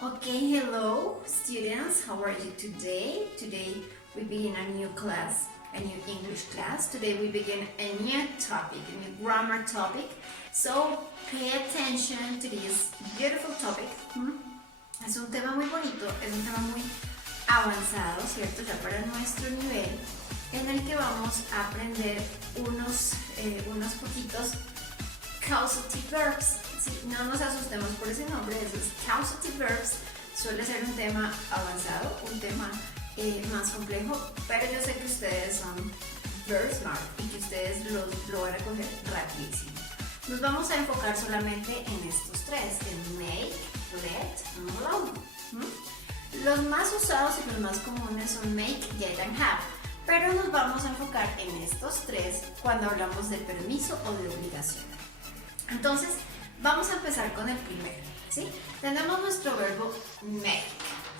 Okay, hello students, how are you today? Today we begin a new class, a new English class. Today we begin a new topic, a new grammar topic. So pay attention to this beautiful topic. Es un tema muy bonito, es un tema muy avanzado, ¿cierto? Ya para nuestro nivel, en el que vamos a aprender unos poquitos causative verbs. Sí, no nos asustemos por ese nombre, esos causative verbs suele ser un tema avanzado, un tema más complejo, pero yo sé que ustedes son very smart y que ustedes lo van a coger rapidísimo. Nos vamos a enfocar solamente en estos tres, en make, let, and allow. Los más usados y los más comunes son make, get, and have, pero nos vamos a enfocar en estos tres cuando hablamos de permiso o de obligación. Entonces, vamos a empezar con el primero, ¿sí? Tenemos nuestro verbo make,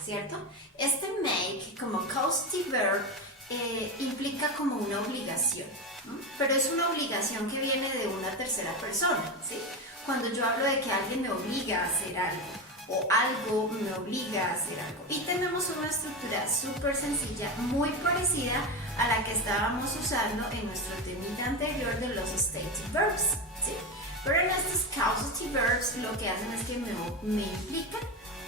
¿cierto? Este make, como causative verb, implica como una obligación, ¿no? Pero es una obligación que viene de una tercera persona, ¿sí? Cuando yo hablo de que alguien me obliga a hacer algo, o algo me obliga a hacer algo. Y tenemos una estructura súper sencilla, muy parecida a la que estábamos usando en nuestro temita anterior de los stative verbs, ¿sí? Pero en estos causative verbs lo que hacen es que me implican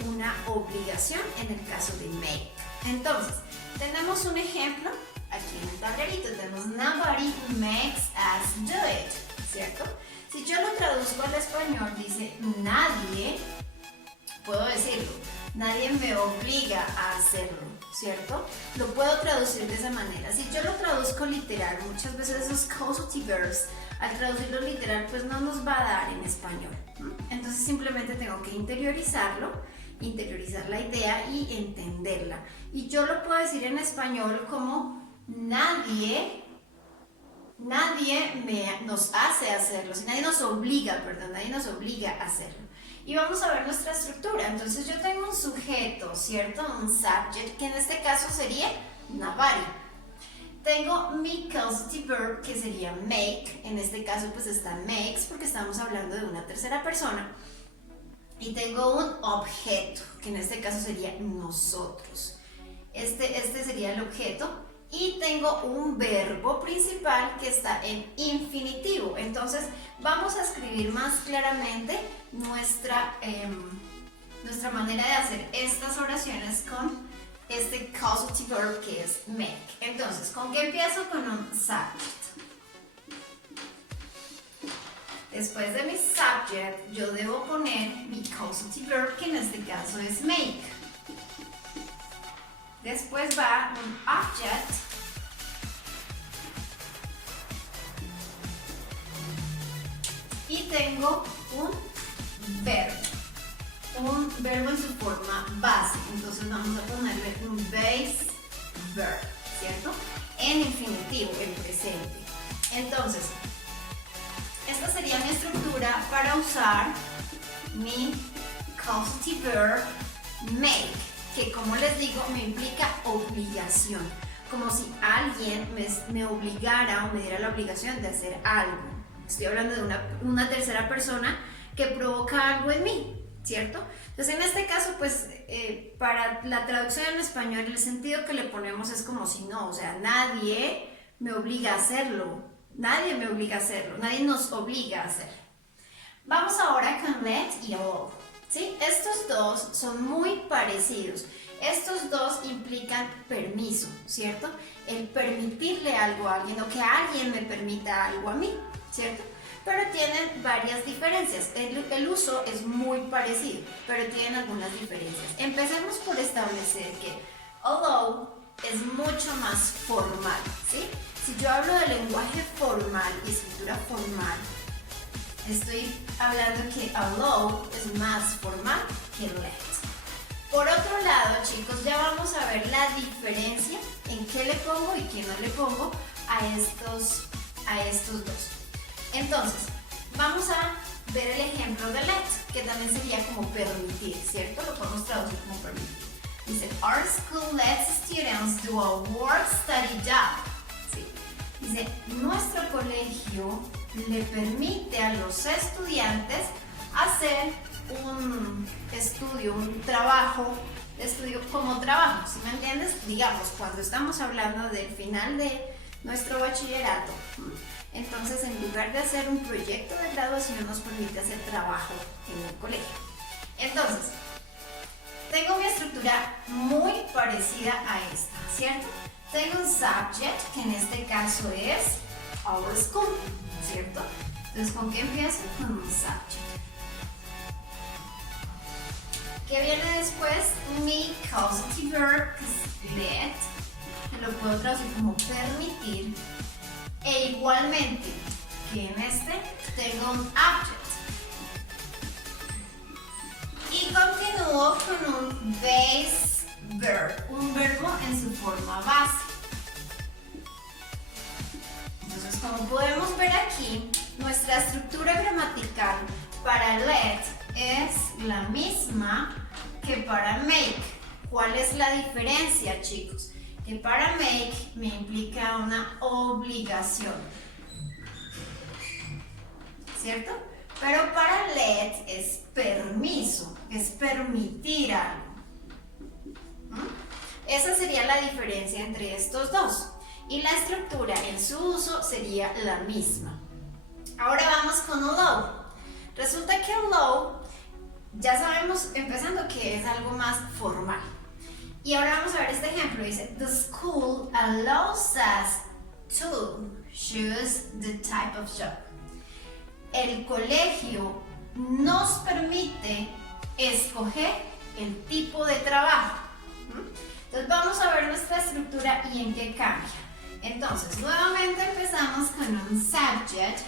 una obligación en el caso de make. Entonces, tenemos un ejemplo aquí en el tablerito. Tenemos nobody makes us do it, ¿cierto? Si yo lo traduzco al español, dice nadie, puedo decirlo, nadie me obliga a hacerlo, ¿cierto? Lo puedo traducir de esa manera. Si yo lo traduzco literal, muchas veces esos causative verbs, al traducirlo literal, pues no nos va a dar en español. Entonces simplemente tengo que interiorizarlo, interiorizar la idea y entenderla. Y yo lo puedo decir en español como nadie nos hace hacerlo, nadie nos obliga a hacerlo. Y vamos a ver nuestra estructura. Entonces yo tengo un sujeto, ¿cierto? Un subject, que en este caso sería nobody. Tengo mi causative verb, que sería make. En este caso pues está makes porque estamos hablando de una tercera persona. Y tengo un objeto, que en este caso sería nosotros. Este sería el objeto. Y tengo un verbo principal que está en infinitivo. Entonces vamos a escribir más claramente nuestra manera de hacer estas oraciones con este causative verb que es make. Entonces, ¿con qué empiezo? Con un subject. Después de mi subject, yo debo poner mi causative verb, que en este caso es make. Después va un object. Y tengo un verbo en su forma base. Entonces vamos a ponerle un base verb, ¿cierto? En infinitivo, en presente. Entonces, esta sería mi estructura para usar mi causative verb make, que como les digo me implica obligación, como si alguien me obligara o me diera la obligación de hacer algo. Estoy hablando de una tercera persona que provoca algo en mí, ¿cierto? Entonces en este caso pues para la traducción en español el sentido que le ponemos es como si no, o sea, nadie me obliga a hacerlo, nadie nos obliga a hacerlo. Vamos ahora con let y allow, ¿sí? Estos dos son muy parecidos. Estos dos implican permiso, ¿cierto? El permitirle algo a alguien o que alguien me permita algo a mí, ¿cierto? Pero tienen varias diferencias. El uso es muy parecido, pero tienen algunas diferencias. Empecemos por establecer que allow es mucho más formal, ¿sí? Si yo hablo de lenguaje formal y escritura formal, estoy hablando que allow es más formal que let. Por otro lado, chicos, ya vamos a ver la diferencia en qué le pongo y qué no le pongo a estos dos. Entonces, vamos a ver el ejemplo de let, que también sería como permitir, ¿cierto? Lo podemos traducir como permitir. Dice, our school lets students do a work-study job. ¿Sí? Dice, nuestro colegio le permite a los estudiantes hacer un estudio, un trabajo de estudio como trabajo, ¿sí me entiendes? Digamos, cuando estamos hablando del final de nuestro bachillerato, entonces en lugar de hacer un proyecto de graduación nos permite hacer trabajo en el colegio. Entonces, tengo mi estructura muy parecida a esta, ¿cierto? Tengo un subject, que en este caso es our school, ¿cierto? Entonces, ¿con qué empiezo? Con un subject. ¿Qué viene después? Mi causative verb, que es let, que lo puedo traducir como permitir. E igualmente, que en este tengo un object. Y continúo con un base verb, un verbo en su forma base. Entonces, como podemos ver aquí, nuestra estructura gramatical para let es la misma que para make. ¿Cuál es la diferencia, chicos? Que para make me implica una obligación, ¿cierto? Pero para let es permiso, es permitir algo. Esa sería la diferencia entre estos dos. Y la estructura en su uso sería la misma. Ahora vamos con allow. Resulta que allow, ya sabemos empezando que es algo más formal. Y ahora vamos a ver este ejemplo. Dice, the school allows us to choose the type of job. El colegio nos permite escoger el tipo de trabajo. Entonces vamos a ver nuestra estructura y en qué cambia. Entonces, nuevamente empezamos con un subject.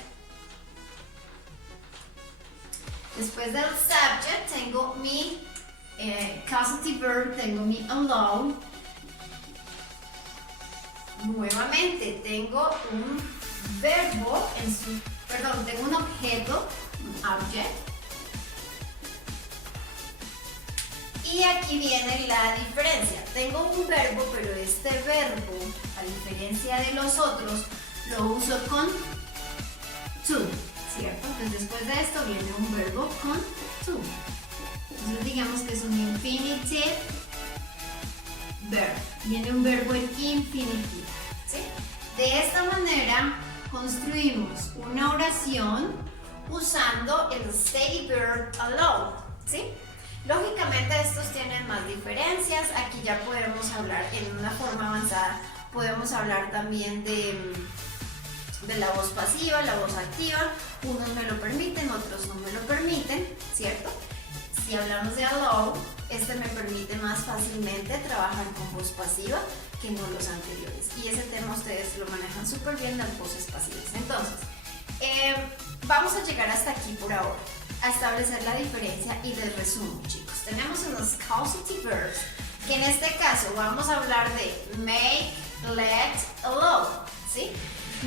Después del subject tengo mi causative verb, tengo mi allow. Nuevamente tengo un verbo en su, perdón, tengo un objeto, un object. Y aquí viene la diferencia. Tengo un verbo, pero este verbo, a diferencia de los otros, lo uso con to, ¿cierto? Entonces después de esto viene un verbo con to. Entonces digamos que es un infinitive verb. Viene un verbo en infinitivo, ¿sí? De esta manera construimos una oración usando el steady verb allow, ¿sí? Lógicamente estos tienen más diferencias. Aquí ya podemos hablar en una forma avanzada. Podemos hablar también de la voz pasiva, la voz activa. Unos me lo permiten, otros no me lo permiten, ¿cierto? Si hablamos de allow, este me permite más fácilmente trabajar con voz pasiva que no los anteriores. Y ese tema ustedes lo manejan súper bien, las voces pasivas. Entonces, vamos a llegar hasta aquí por ahora, a establecer la diferencia y les resumo, chicos. Tenemos unos causative verbs, que en este caso vamos a hablar de make, let, allow, ¿sí?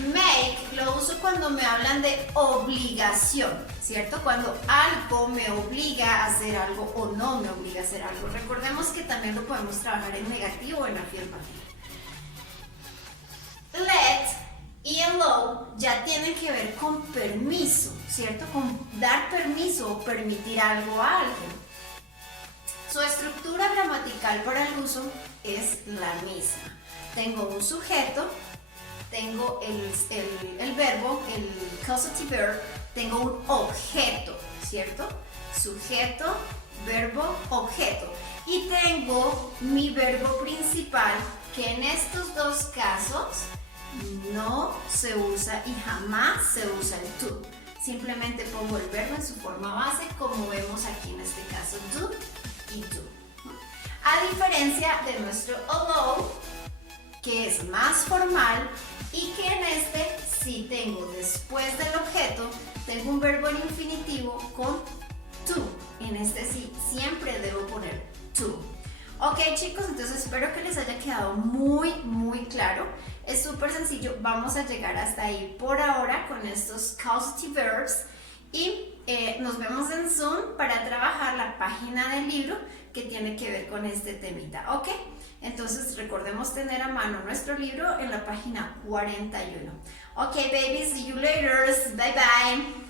Make lo uso cuando me hablan de obligación, ¿cierto? Cuando algo me obliga a hacer algo o no me obliga a hacer algo. Recordemos que también lo podemos trabajar en negativo o en afirmativo. Let y allow ya tienen que ver con permiso, ¿cierto? Con dar permiso o permitir algo a alguien. Su estructura gramatical para el uso es la misma. Tengo un sujeto, tengo el verbo, el causative verb, tengo un objeto, ¿cierto? Sujeto, verbo, objeto. Y tengo mi verbo principal, que en estos dos casos no se usa y jamás se usa el to. Simplemente pongo el verbo en su forma base, como vemos aquí en este caso, do y do. A diferencia de nuestro allow, que es más formal y que en este sí tengo después del objeto, tengo un verbo en infinitivo con to. En este sí siempre debo poner to. Ok, chicos, entonces espero que les haya quedado muy claro. Es súper sencillo, vamos a llegar hasta ahí por ahora con estos causative verbs y nos vemos en Zoom para trabajar la página del libro que tiene que ver con este temita, ¿ok? Entonces recordemos tener a mano nuestro libro en la página 41. Ok, babies, see you later. Bye bye.